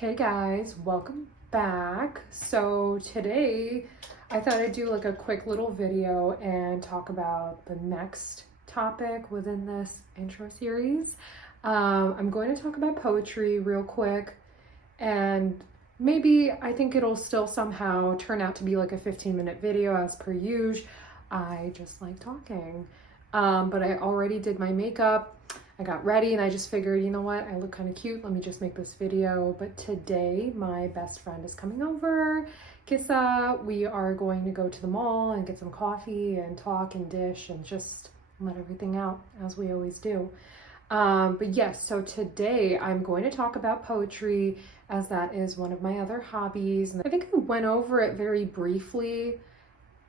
Hey guys, welcome back. So today I thought I'd do like a quick little video and talk about the next topic within this intro series. I'm going to talk about poetry real quick, and maybe I think it'll still somehow turn out to be like a 15-minute video as per usual. I just like talking. But I already did my makeup. I got ready and I just figured, you know what, I look kind of cute. Let me just make this video. But today my best friend is coming over, Kissa. We are going to go to the mall and get some coffee and talk and dish and just let everything out as we always do. But yes, so today I'm going to talk about poetry as that is one of my other hobbies. And I think I went over it very briefly.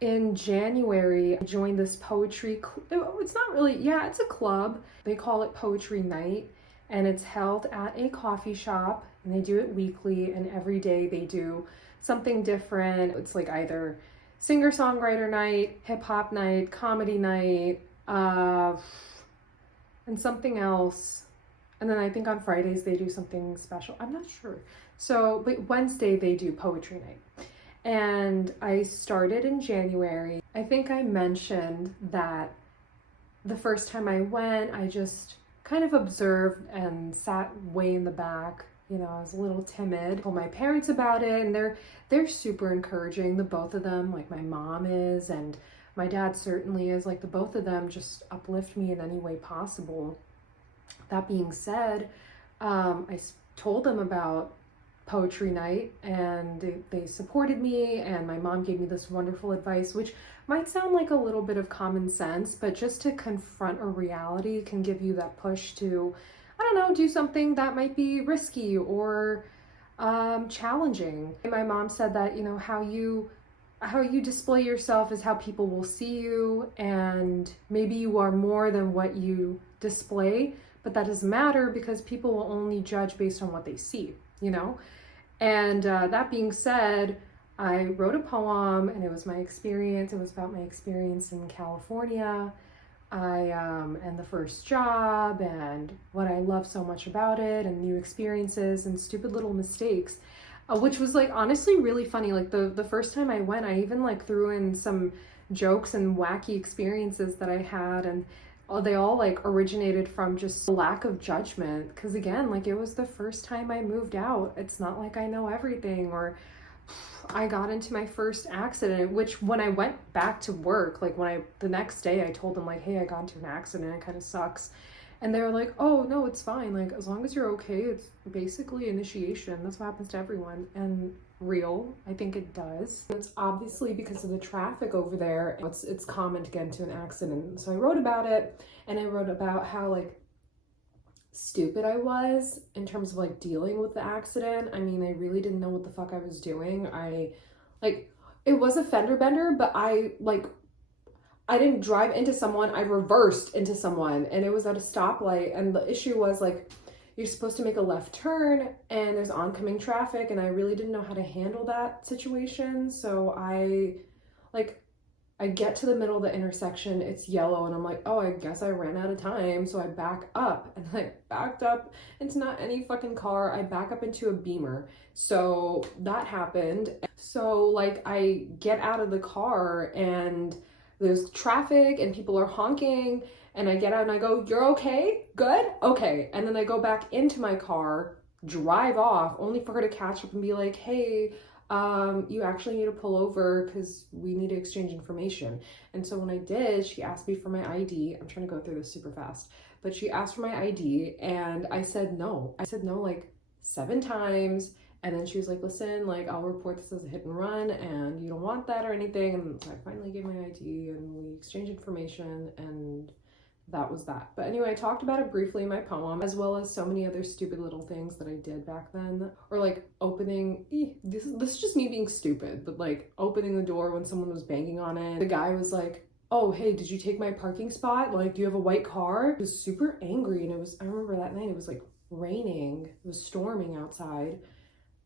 In January, I joined this poetry, it's not really, yeah, it's a club. They call it Poetry Night, and it's held at a coffee shop, and they do it weekly, and every day they do something different. It's like either singer-songwriter night, hip-hop night, comedy night, and something else. And then I think on Fridays they do something special. I'm not sure. So, but Wednesday they do poetry night. And I started in January. I think I mentioned that the first time I went, I just kind of observed and sat way in the back. You know, I was a little timid. I told my parents about it, and they're super encouraging, the both of them, like my mom is, and my dad certainly is. Like the both of them just uplift me in any way possible. That being said, I told them about poetry night, and they supported me, and my mom gave me this wonderful advice, which might sound like a little bit of common sense, but just to confront a reality can give you that push to, I don't know, do something that might be risky or challenging. My mom said that, you know, how you display yourself is how people will see you, and maybe you are more than what you display, but that doesn't matter because people will only judge based on what they see, you know? And that being said, I wrote a poem, and it was my experience. It was about my experience in California, and the first job, and what I love so much about it, and new experiences and stupid little mistakes, which was like honestly really funny. Like the first time I went, I even like threw in some jokes and wacky experiences that I had, and they all like originated from just lack of judgment, because again, like it was the first time I moved out. It's not like I know everything, or I got into my first accident, which when I went back to work, like the next day I told them like, hey, I got into an accident, it kind of sucks. And they were like, oh no, it's fine, like as long as you're okay, it's basically initiation, that's what happens to everyone. And real, I think it does. It's obviously because of the traffic over there, it's common to get into an accident. So I wrote about it, and I wrote about how like stupid I was in terms of like dealing with the accident. I mean, I really didn't know what the fuck I was doing. It was a fender bender, but I didn't drive into someone, I reversed into someone, and it was at a stoplight. And the issue was like, you're supposed to make a left turn and there's oncoming traffic, and I really didn't know how to handle that situation. So I get to the middle of the intersection, it's yellow, and I'm like, oh, I guess I ran out of time. So I back up, and I backed up into not any fucking car. I back up into a Beamer. So that happened. So like I get out of the car, and there's traffic and people are honking, and I get out and I go, you're okay? Good? Okay. And then I go back into my car, drive off, only for her to catch up and be like, hey, you actually need to pull over because we need to exchange information. And so when I did, she asked me for my ID. I'm trying to go through this super fast, but she asked for my ID, and I said no. I said no like 7 times. And then she was like, listen, like I'll report this as a hit and run, and you don't want that or anything. And so I finally gave my ID, and we exchanged information, and that was that. But anyway, I talked about it briefly in my poem, as well as so many other stupid little things that I did back then. Or like opening, this is just me being stupid, but like opening the door when someone was banging on it. The guy was like, oh, hey, did you take my parking spot? Like, do you have a white car? He was super angry, and I remember that night, it was like raining, it was storming outside.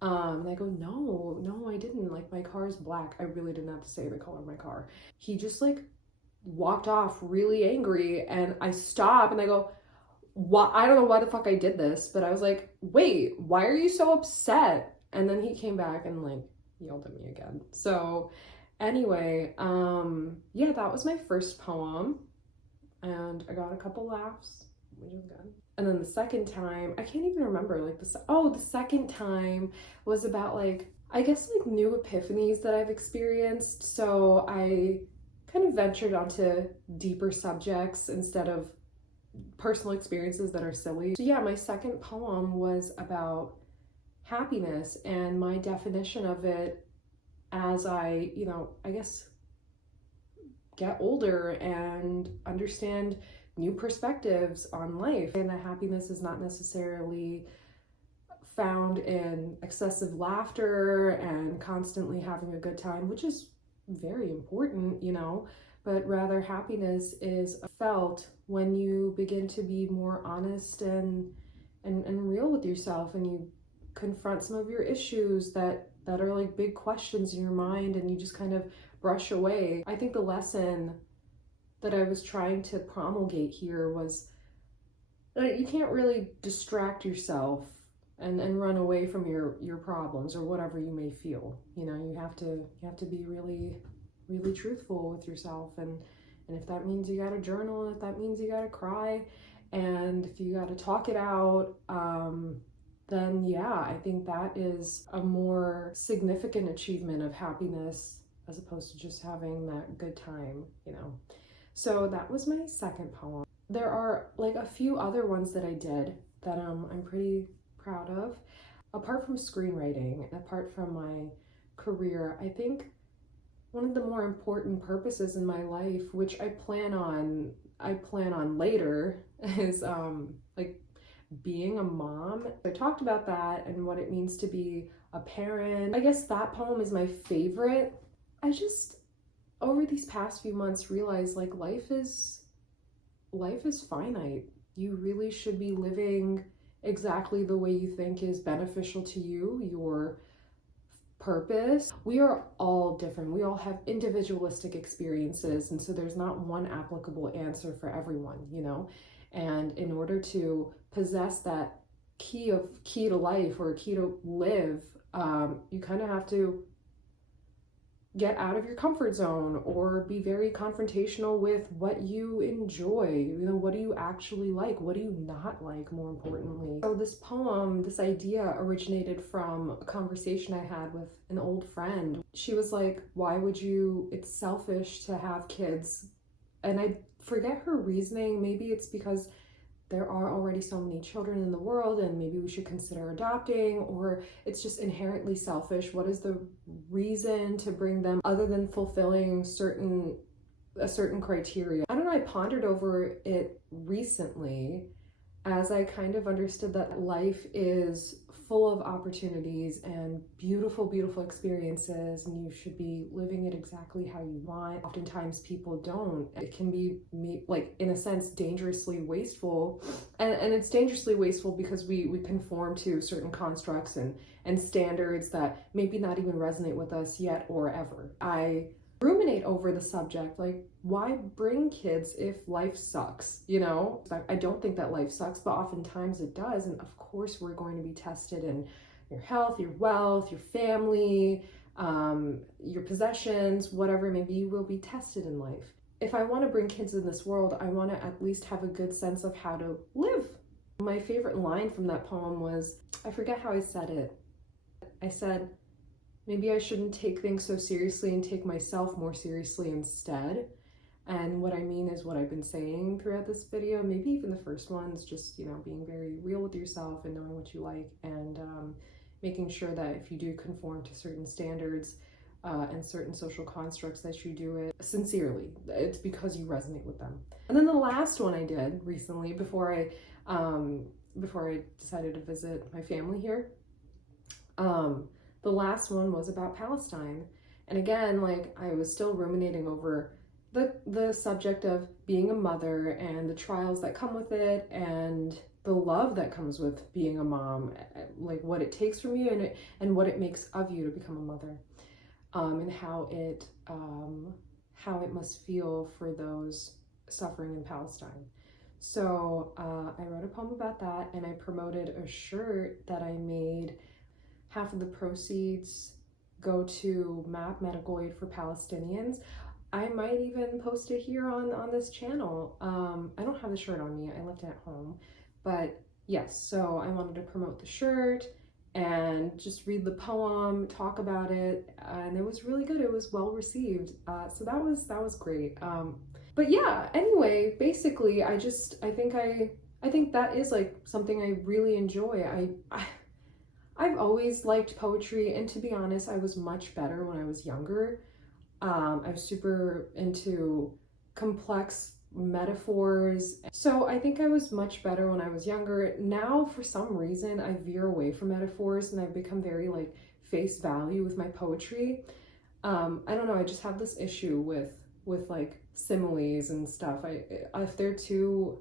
And I go, no, I didn't. Like, my car is black. I really didn't have to say the color of my car. He just like walked off really angry, and I stop and I go, why, I don't know why the fuck I did this, but I was like, wait, why are you so upset? And then he came back and like yelled at me again. So anyway, yeah, that was my first poem, and I got a couple laughs, which is good. And then the second time, I can't even remember, like the second time was about like, I guess like new epiphanies that I've experienced. So I kind of ventured onto deeper subjects instead of personal experiences that are silly. So yeah, my second poem was about happiness and my definition of it as I, I guess get older and understand new perspectives on life, and that happiness is not necessarily found in excessive laughter and constantly having a good time, which is very important, but rather happiness is felt when you begin to be more honest and real with yourself, and you confront some of your issues that are like big questions in your mind, and you just kind of brush away. I think the lesson that I was trying to promulgate here was that you can't really distract yourself and run away from your problems or whatever you may feel. You have to be really truthful with yourself, and if that means you gotta journal, if that means you gotta cry, and if you gotta talk it out, then yeah, I think that is a more significant achievement of happiness as opposed to just having that good time. So that was my second poem. There are like a few other ones that I did that I'm pretty proud of. Apart from screenwriting, apart from my career, I think one of the more important purposes in my life, which I plan on later, is like being a mom. I talked about that and what it means to be a parent. I guess that poem is my favorite. I just, over these past few months, realized like life is finite. You really should be living exactly the way you think is beneficial to you, your purpose. We are all different. We all have individualistic experiences, and so there's not one applicable answer for everyone. And in order to possess that key to life, or key to live, you kind of have to get out of your comfort zone or be very confrontational with what you enjoy. What do you actually like? What do you not like, more importantly? So this poem, this idea originated from a conversation I had with an old friend. She was like, it's selfish to have kids. And I forget her reasoning. Maybe it's because there are already so many children in the world and maybe we should consider adopting, or it's just inherently selfish. What is the reason to bring them other than fulfilling a certain criteria? I don't know, I pondered over it recently as I kind of understood that life is full of opportunities and beautiful experiences, and you should be living it exactly how you want. Oftentimes people don't. It can be, like, in a sense, dangerously wasteful, and it's dangerously wasteful because we conform to certain constructs and standards that maybe not even resonate with us yet or ever. I ruminate over the subject, like, why bring kids if life sucks? I don't think that life sucks, but oftentimes it does. And of course we're going to be tested in your health, your wealth, your family, your possessions, whatever it may be. You will be tested in life. If I want to bring kids in this world, I want to at least have a good sense of how to live. My favorite line from that poem was, I forget how I said it. I said, maybe I shouldn't take things so seriously and take myself more seriously instead. And what I mean is what I've been saying throughout this video, maybe even the first one, is just, being very real with yourself and knowing what you like, and making sure that if you do conform to certain standards and certain social constructs, that you do it sincerely. It's because you resonate with them. And then the last one I did recently, before I decided to visit my family here, the last one was about Palestine. And again, like, I was still ruminating over the subject of being a mother and the trials that come with it, and the love that comes with being a mom, like what it takes from you and what it makes of you to become a mother, and how it must feel for those suffering in Palestine. So I wrote a poem about that, and I promoted a shirt that I made. Half of the proceeds go to MAP, Medical Aid for Palestinians. I might even post it here on this channel. I don't have the shirt on me. I left it at home. But yes, so I wanted to promote the shirt and just read the poem, talk about it, and it was really good. It was well received. So that was great. But yeah, anyway, basically I think that is like something I really enjoy. I've always liked poetry, and to be honest, I was much better when I was younger. I was super into complex metaphors. So I think I was much better when I was younger. Now, for some reason, I veer away from metaphors and I've become very like face value with my poetry. I don't know, I just have this issue with like similes and stuff. If they're too,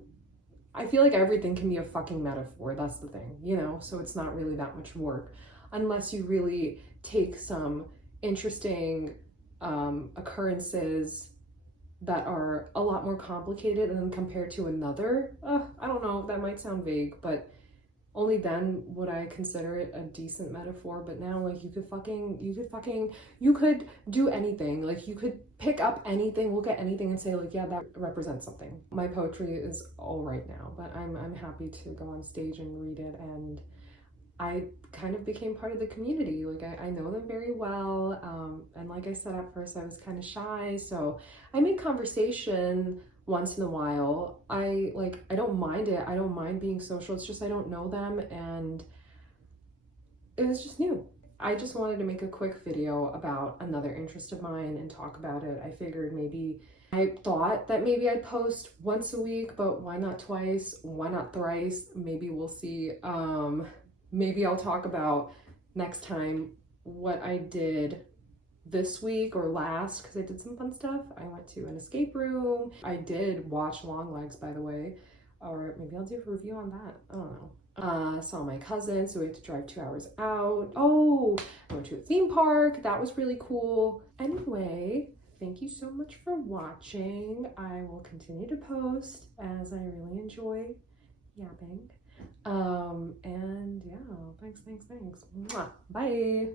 I feel like everything can be a fucking metaphor. That's the thing, you know? So it's not really that much work unless you really take some interesting occurrences that are a lot more complicated and then compared to another. I don't know, that might sound vague, but only then would I consider it a decent metaphor. But now, like, you could do anything. Like, you could pick up anything, look at anything and say, like, yeah, that represents something. My poetry is all right now, but I'm happy to go on stage and read it, and I kind of became part of the community. Like, I know them very well. And like I said, at first I was kind of shy. So I make conversation once in a while. I don't mind it. I don't mind being social. It's just I don't know them, and it was just new. I just wanted to make a quick video about another interest of mine and talk about it. I figured I thought that maybe I'd post once a week, but why not twice? Why not thrice? Maybe we'll see. Maybe I'll talk about next time what I did this week or last, because I did some fun stuff. I went to an escape room. I did watch Longlegs, by the way, or maybe I'll do a review on that. I don't know. Saw my cousin, so we had to drive 2 hours out. Oh, I went to a theme park. That was really cool. Anyway, thank you so much for watching. I will continue to post as I really enjoy yapping. And yeah, thanks. Mwah. Bye.